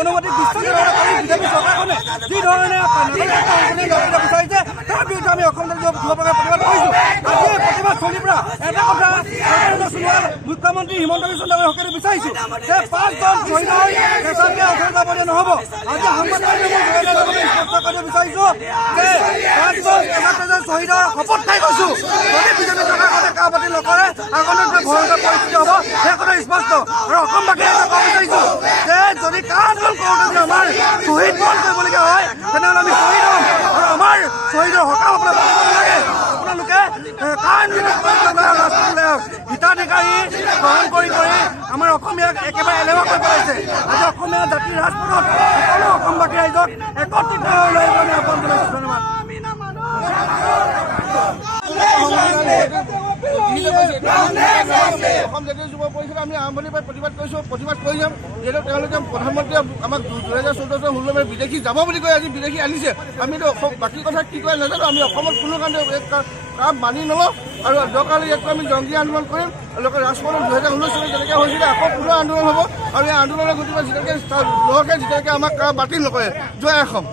অনুমতি বিজেপি চৰকাৰখনে যি ধৰণে বিচাৰিছে তাৰ বিৰুদ্ধে আমি অসম যুৱ প্ৰতিবাদ কৰিছোঁ। আজি প্ৰতিবাদ চলিৰ পৰা এটা কথা মুখ্যমন্ত্ৰী হিমন্ত বিশ্ব শৰ্মাই সকলোৱে বিচাৰিছোঁ যে 5জন শ্বহীদৰ পেচাকে অথলে যাব দিয়া নহ'ব। আজি স্পষ্ট কৰিব বিচাৰিছোঁ যে 5জন শ্বহীদৰ শপত খাই গৈছোঁ। যদি বিজেপি চৰকাৰখনে কা পাতি নকৰে আগলৈ ভয়ংকৰ পৰিস্থিতি হ'ব সেই কথা স্পষ্ট। আৰু অসমবাসীয়ে ক'ব বিচাৰিছোঁ যে যদি কা আন্দোলন কৰোঁতে যে আমাৰ শ্বহীদ বৰণ কৰিবলগীয়া হয় তেনেহ'লে আমি শ্বহীদ হ'ম আৰু আমাৰ শ্বহীদৰ সকাম আপোনালোকে পাতিব নালাগে। আপোনালোকে হিতাধিকাৰী গ্ৰহণ কৰি আমাৰ অসমীয়াক একেবাৰে এলেহুৱা কৰি পেলাইছে। আজি অসমীয়া জাতিৰ ৰাজপথত সকলো অসমবাসী ৰাইজক একত্ৰিত হৈ লৈ আমি আহ্বান জনাইছোঁ। ধন্যবাদ। অসম জাতীয় যুৱ পৰিষদে আমি আৰম্ভণিৰ পৰা প্ৰতিবাদ কৰিছোঁ, প্ৰতিবাদ কৰি যাম। যিহেতু তেওঁলোকে প্ৰধানমন্ত্ৰীয়ে আমাক 2014 ষোল্ল বিদেশী যাব বুলি কৈ আজি বিদেশী আনিছে। আমিতো বাকী কথা কি কয় নাজানো। আমি অসমত কোনো কাৰণে কাম মানি নলওঁ আৰু দৰকাৰ ইয়াতকৈ আমি জংগী আন্দোলন কৰিম। লোকে ৰাজপথত 2019 চনত যেনেকৈ হৈছিলে আকৌ পুনৰ আন্দোলন হ'ব আৰু এই আন্দোলনৰ গতিকে যেতিয়ালৈকে আমাক বাতিল নকৰে। জয় অসম।